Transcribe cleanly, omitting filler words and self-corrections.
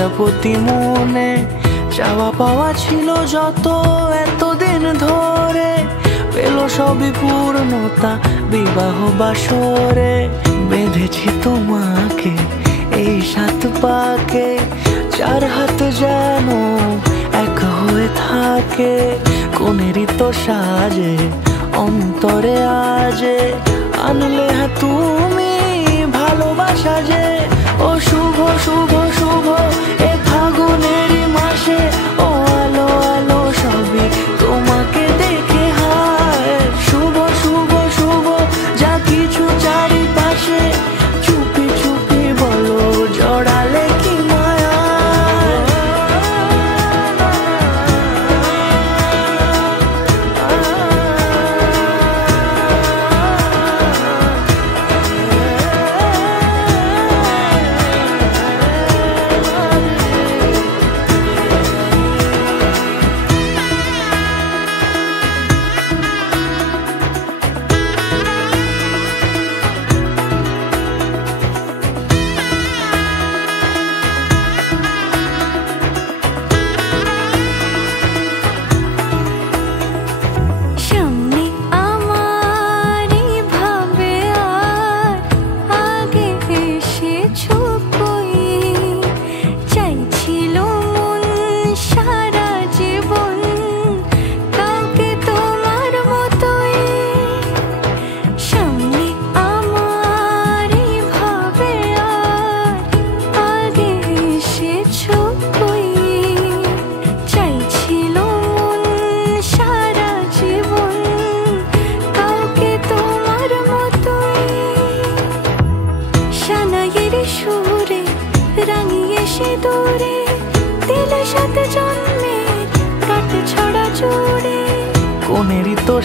প্রজাপতি মনে চাওয়া পাওয়া ছিল যত এতদিন ধরে, পেল সবই পূর্ণতা বিবাহ বাসরে। বেঁধেছি তোমাকে এই 7 পাকে, 4 হাত যেন এক হয়ে থাকে। কোনেরই তো সাজে অন্তরে আজে আনলে তুমি ভালোবাসা যে। ও শুভ শুভ শুভ এ ফাগুনেরই মাসে, ও আলো আলো সবই তোমাকে দেখে হায়। শুভ শুভ শুভ যা কিছু চারিপাশে, চুপি চুপি বলো জড়ালে কি মায়া। কোনেরই তো